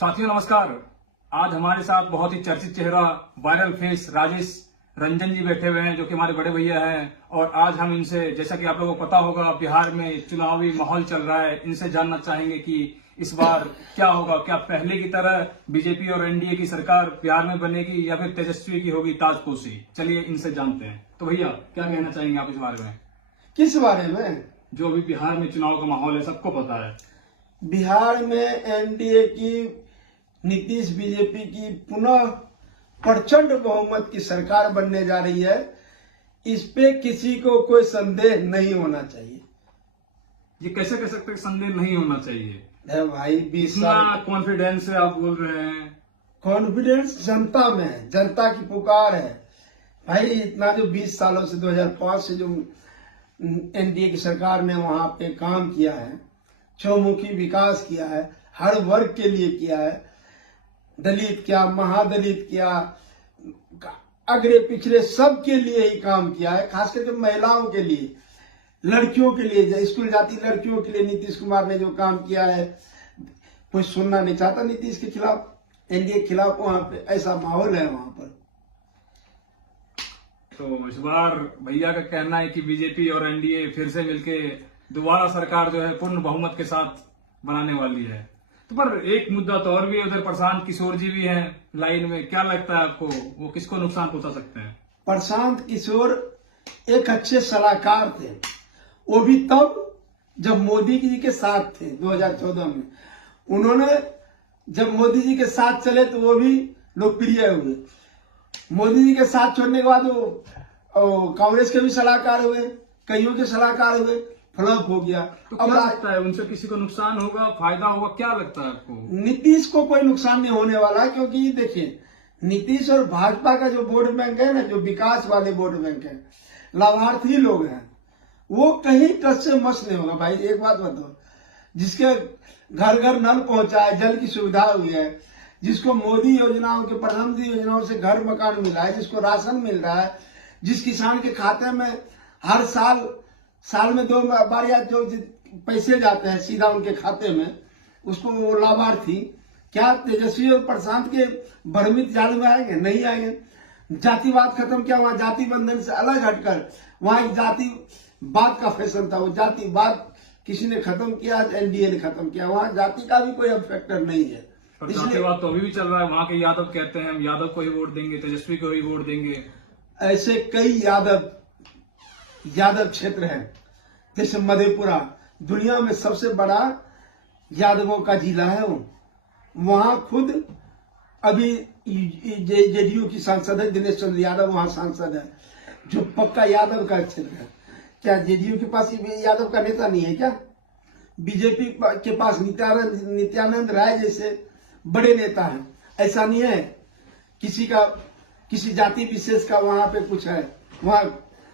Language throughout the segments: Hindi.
साथियों नमस्कार। आज हमारे साथ बहुत ही चर्चित चेहरा, वायरल फेस राजेश रंजन जी बैठे हुए हैं, जो कि हमारे बड़े भैया हैं। और आज हम इनसे, जैसा कि आप लोगों को पता होगा, बिहार में चुनावी माहौल चल रहा है, इनसे जानना चाहेंगे कि इस बार क्या होगा। क्या पहले की तरह बीजेपी और एनडीए की सरकार बिहार में बनेगी या फिर तेजस्वी की होगी ताजपोशी। चलिए इनसे जानते हैं। तो भैया क्या कहना चाहेंगे आप इस बारे में? किस बारे में? जो अभी बिहार में चुनाव का माहौल है, सबको पता है। बिहार में एनडीए की, नीतीश बीजेपी की पुनः प्रचंड बहुमत की सरकार बनने जा रही है। इस पे किसी को कोई संदेह नहीं होना चाहिए। ये कैसे कह सकते हैं संदेह नहीं होना चाहिए? भाई 20 इतना साल कॉन्फिडेंस से आप बोल रहे हैं। कॉन्फिडेंस जनता में है, जनता की पुकार है भाई। इतना जो 20 सालों से 2005 से जो एनडीए की सरकार ने वहां पे काम किया है, चौमुखी विकास किया है, हर वर्ग के लिए किया है, दलित क्या, महादलित क्या, अग्रे पिछड़े सब के लिए ही काम किया है। खास करके महिलाओं के लिए, लड़कियों के लिए, स्कूल जाती लड़कियों के लिए नीतीश कुमार ने जो काम किया है, कोई सुनना नहीं चाहता नीतीश के खिलाफ, एनडीए के खिलाफ। वहां पे ऐसा माहौल है वहां पर। तो इस बार भैया का कहना है कि बीजेपी और एनडीए फिर से मिलके दोबारा सरकार जो है पूर्ण बहुमत के साथ बनाने वाली है। तो पर एक मुद्दा तो और भी है, उधर प्रशांत किशोर जी भी हैं लाइन में। क्या लगता है आपको, वो किसको नुकसान पहुंचा सकते हैं? प्रशांत किशोर एक अच्छे सलाहकार थे, वो भी तब जब मोदी जी के साथ थे 2014 में। उन्होंने जब मोदी जी के साथ चले तो वो भी लोकप्रिय हुए। मोदी जी के साथ छोड़ने के बाद वो कांग्रेस के भी सलाहकार हुए, कईयों के सलाहकार हुए, फ्लॉप हो गया। तो क्या लगता है उनसे किसी को नुकसान होगा, फायदा होगा? क्या लगता है आपको? नीतीश को कोई नुकसान नहीं होने वाला, क्योंकि देखिए नीतीश और भाजपा का जो वोट बैंक है ना, जो विकास वाले वोट बैंक है, लाभार्थी लोग हैं, वो कहीं टच से मस नहीं होगा। भाई एक बात बताओ, जिसके घर घर नल पहुंचा है, जल की सुविधा हुई है, जिसको मोदी योजनाओं के, प्रधानमंत्री योजनाओं से घर मकान मिला है, जिसको राशन मिल रहा है, जिस किसान के खाते में हर साल में 2 बार या जो पैसे जाते हैं सीधा उनके खाते में, उसको वो लाभार्थी, क्या तेजस्वी और प्रशांत के भ्रमित जाल में आएंगे? नहीं आएंगे। जातिवाद खत्म किया वहां, जाति बंधन से अलग हटकर वहां एक जातिवाद का फैशन था, वो जातिवाद किसी ने खत्म किया, एनडीए ने खत्म किया। वहां जाति का भी कोई अब फैक्टर नहीं है। जातिवाद तो अभी भी चल रहा है। वहां के यादव कहते हैं हम यादव को ही वोट देंगे, तेजस्वी को ही वोट देंगे। ऐसे कई यादव क्षेत्र हैं, जैसे मधेपुरा दुनिया में सबसे बड़ा यादवों का जिला है। वहां खुद अभी जेडीयू की सांसद है, दिनेश चंद्र यादव वहां सांसद है, जो पक्का यादव का क्षेत्र है। क्या जेडीयू के पास यादव का नेता नहीं है क्या? बीजेपी के पास नित्यानंद राय जैसे बड़े नेता हैं। ऐसा नहीं है किसी जाति विशेष का वहां पे कुछ है। वहां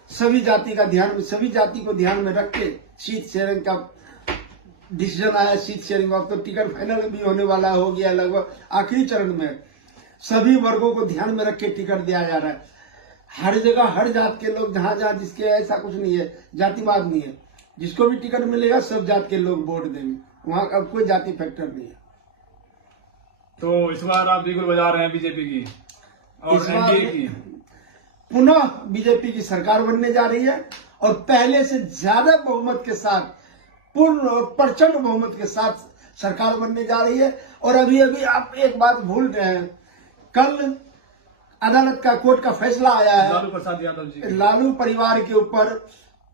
सभी जाति को ध्यान में रख के सीट शेयरिंग का डिसीजन आया। सीट शेयरिंग अब तो टिकट फाइनल भी होने वाला हो गया, लगभग आखिरी चरण में। सभी वर्गों को ध्यान में रख के टिकट दिया जा रहा है। हर जगह हर जात के लोग, जहां जिसके, ऐसा कुछ नहीं है, जातिवाद नहीं है। जिसको भी टिकट मिलेगा सब जात के लोग वोट देंगे। वहां का कोई जाति फैक्टर नहीं है। तो इस बार आप बिल्कुल बजा रहे हैं बीजेपी की और एनडीए की। पुनः बीजेपी की सरकार बनने जा रही है और पहले से ज्यादा बहुमत के साथ, पूर्ण और प्रचंड बहुमत के साथ सरकार बनने जा रही है। और अभी आप एक बात भूल रहे हैं, कल अदालत का, कोर्ट का फैसला आया है लालू प्रसाद यादव जी, लालू परिवार के ऊपर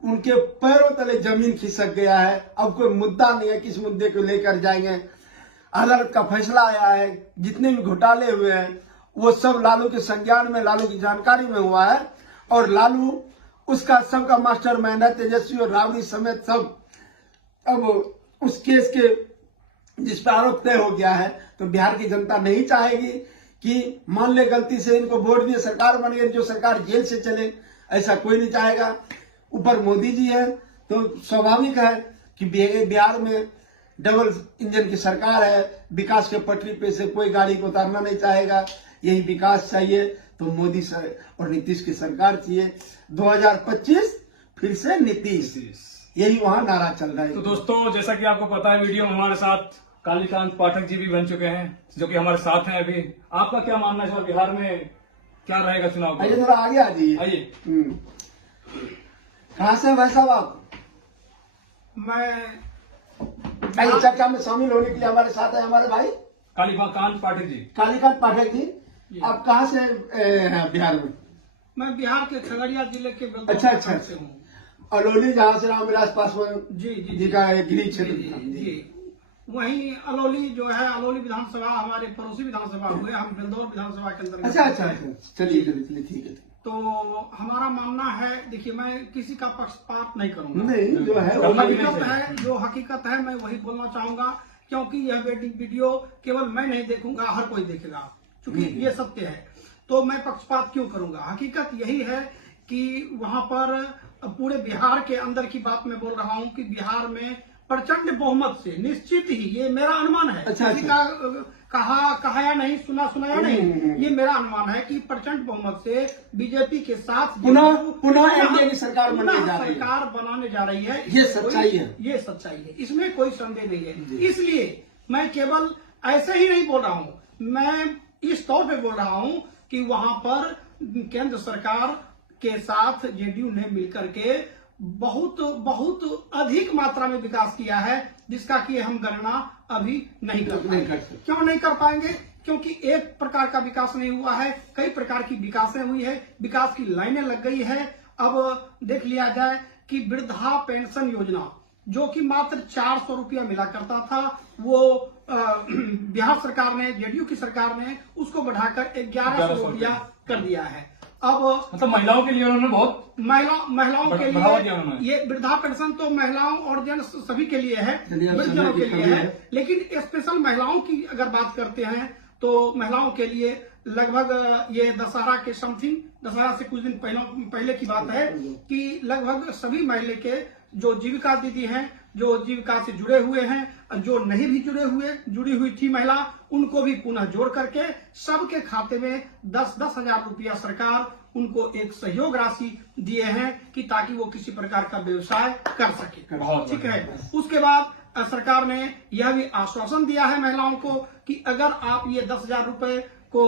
उनके पैरों तले जमीन खिसक गया है। अब कोई मुद्दा नहीं है, किस मुद्दे को लेकर जाएंगे। अदालत का फैसला आया है, जितने भी घोटाले हुए हैं वो सब लालू के संज्ञान में, लालू की जानकारी में हुआ है। और लालू उसका सबका मास्टरमाइंड है, तेजस्वी और राबड़ी समेत सब। अब उस केस के जिस पर आरोप तय हो गया है, तो बिहार की जनता नहीं चाहेगी कि मान ले गलती से इनको वोट दिए, सरकार बन गई, जो सरकार जेल से चले। ऐसा कोई नहीं चाहेगा। ऊपर मोदी जी है, तो स्वाभाविक है कि बिहार में डबल इंजन की सरकार है। विकास के पटरी पे से कोई गाड़ी को उतारना नहीं चाहेगा। यही विकास चाहिए तो मोदी सर और नीतीश की सरकार चाहिए। 2025 फिर से नीतीश, यही वहां नारा चल रहा है। तो दोस्तों, जैसा कि आपको पता है, वीडियो में हमारे साथ कालीकांत पाठक जी भी बन चुके हैं, जो कि हमारे साथ हैं अभी। आपका क्या मानना है सर, बिहार में क्या रहेगा चुनाव का? आइए थोड़ा आगे आ जाइए। आइए। कहाँ से हैं भाई साहब आप? मैं आइए चर्चा में शामिल होने के लिए हमारे साथ है हमारे भाई कालीकांत पाठक जी। कालीकांत पाठक जी। आप कहाँ से हैं बिहार में? मैं बिहार के खगड़िया जिले के बेलदौर अच्छा, प्रखंड अच्छा। से हूँ। अलौली जहाँ से रामविलास पासवान जी जी जी का गृह क्षेत्र जी, था। जी। वहीं अलौली जो है, अलौली विधानसभा हमारे पड़ोसी विधानसभा हुए, हम बेलदौर विधानसभा के अंतर्गत। अच्छा अच्छा अच्छा, चलिए चलिए ठीक है। तो हमारा मानना है, देखिए मैं किसी का पक्षपात नहीं करूंगा। नहीं जो है जो वो हकीकत है मैं वही बोलना चाहूंगा, क्योंकि यह वीडियो केवल मैं नहीं देखूंगा, हर कोई देखेगा, क्योंकि ये सत्य है। तो मैं पक्षपात क्यों करूंगा? हकीकत यही है कि वहां पर पूरे बिहार के अंदर की बात मैं बोल रहा हूं कि बिहार में प्रचंड बहुमत से निश्चित ही, ये मेरा अनुमान है, अच्छा, किसी का कहा या नहीं, सुनाया नहीं, ये मेरा अनुमान है कि प्रचंड बहुमत से बीजेपी के साथ पुनः एनडीए की सरकार बनने जा रही है। सरकार बनाने जा रही है। ये सच्चाई है। ये सच्चाई है, इसमें कोई संदेह नहीं है। इसलिए मैं केवल ऐसे ही नहीं बोल रहा हूँ, मैं इस तौर पे बोल रहा हूँ कि वहां पर केंद्र सरकार के साथ जेडीयू ने मिलकर के बहुत बहुत अधिक मात्रा में विकास किया है, जिसका कि हम गणना अभी नहीं कर पाएंगे। क्यों नहीं कर पाएंगे? क्योंकि एक प्रकार का विकास नहीं हुआ है, कई प्रकार की विकासें हुई है, विकास की लाइनें लग गई है। अब देख लिया जाए कि वृद्धा पेंशन योजना, जो कि मात्र 400 रुपया मिला करता था, वो बिहार सरकार ने, जेडीयू की सरकार ने उसको बढ़ाकर 1100 रुपया कर दिया है। अब मतलब महिलाओं के लिए उन्होंने बहुत महिलाओं के बढ़ावा दिया लिए उन्होंने। ये वृद्धा पेंशन तो महिलाओं और जन सभी के लिए है, वृद्धजनों के लिए है, लेकिन स्पेशल महिलाओं की अगर बात करते हैं तो महिलाओं के लिए लगभग ये दशहरा के समथिंग, दशहरा से कुछ दिन पहले की बात है कि लगभग सभी महिला के जो जीविका दीदी हैं, जो जीविका से जुड़े हुए हैं, जो नहीं भी जुड़ी हुई थी महिला, उनको भी पुनः जोड़ करके सबके खाते में 10-10 हजार रुपया सरकार उनको एक सहयोग राशि दिए हैं कि ताकि वो किसी प्रकार का व्यवसाय कर सके। ठीक है। उसके बाद सरकार ने यह भी आश्वासन दिया है महिलाओं को कि अगर आप ये 10,000 रुपए को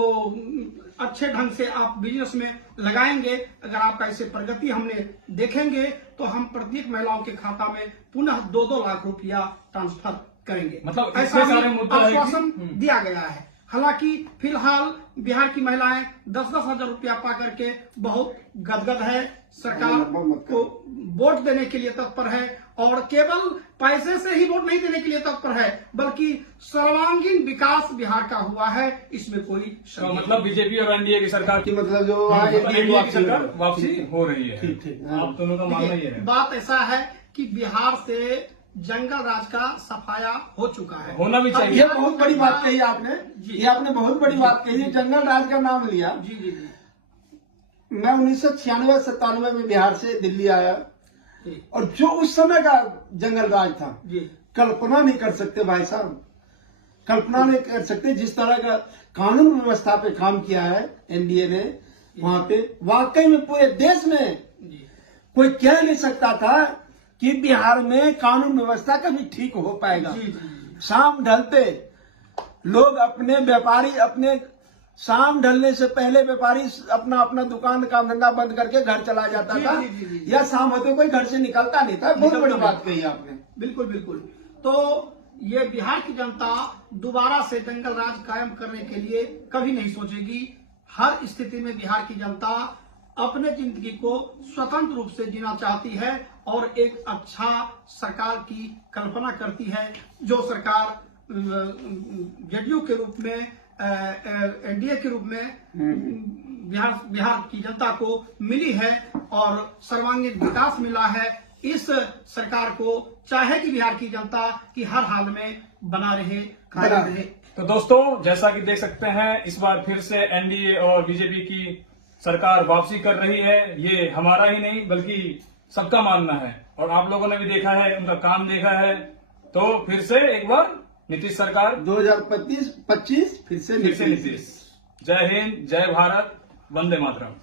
अच्छे ढंग से आप बिजनेस में लगाएंगे, अगर आपका इससे प्रगति हमने देखेंगे, तो हम प्रत्येक महिलाओं के खाता में पुनः 2-2 लाख रुपया ट्रांसफर करेंगे। मतलब ऐसा आश्वासन दिया गया है। हालांकि फिलहाल बिहार की महिलाएं 10-10 हजार रुपया पा करके बहुत गदगद है, सरकार को वोट देने के लिए तत्पर है, और केवल पैसे से ही वोट नहीं देने के लिए तत्पर है, बल्कि सर्वांगीण विकास बिहार का हुआ है, इसमें कोई तो मतलब बीजेपी और एनडीए की सरकार की मतलब जो एनडीए की सरकार वापसी हो रही है। ठीक। आप दोनों का मानना ये है? बात ऐसा है कि बिहार से जंगल राज का सफाया हो चुका है, होना भी चाहिए। ये बहुत बड़ी बात कही आपने, ये आपने बहुत बड़ी बात कही है, जंगल राज का नाम लिया। जी जी जी। मैं 1996-97 में बिहार से दिल्ली आया, और जो उस समय का जंगल राज था, जी, कल्पना नहीं कर सकते भाई साहब, कल्पना नहीं कर सकते जिस तरह का कानून व्यवस्था पे काम किया है एनडीए ने वहां पे। वाकई में पूरे देश में कोई कह नहीं सकता था कि बिहार में कानून व्यवस्था कभी ठीक हो पाएगा। शाम ढलते लोग अपने व्यापारी, अपने शाम ढलने से पहले व्यापारी अपना अपना दुकान का धंधा बंद करके घर चला जाता था, या शाम होते कोई घर से निकलता नहीं था। बहुत बड़ी बात कही आपने। बिल्कुल बिल्कुल। तो ये बिहार की जनता दोबारा से जंगल राज कायम करने के लिए कभी नहीं सोचेगी। हर स्थिति में बिहार की जनता अपने जिंदगी को स्वतंत्र रूप से जीना चाहती है, और एक अच्छा सरकार की कल्पना करती है, जो सरकार जेडीयू के रूप में, एनडीए के रूप में बिहार की जनता को मिली है, और सर्वांगीण विकास मिला है। इस सरकार को चाहे कि बिहार की जनता की हर हाल में बना रहे, कायम रहे। तो दोस्तों, जैसा कि देख सकते हैं, इस बार फिर से एनडीए और बीजेपी की सरकार वापसी कर रही है। ये हमारा ही नहीं बल्कि सबका मानना है, और आप लोगों ने भी देखा है, उनका काम देखा है। तो फिर से एक बार नीतीश सरकार 2025 फिर से नीतीश। जय हिंद, जय भारत, वंदे मातरम।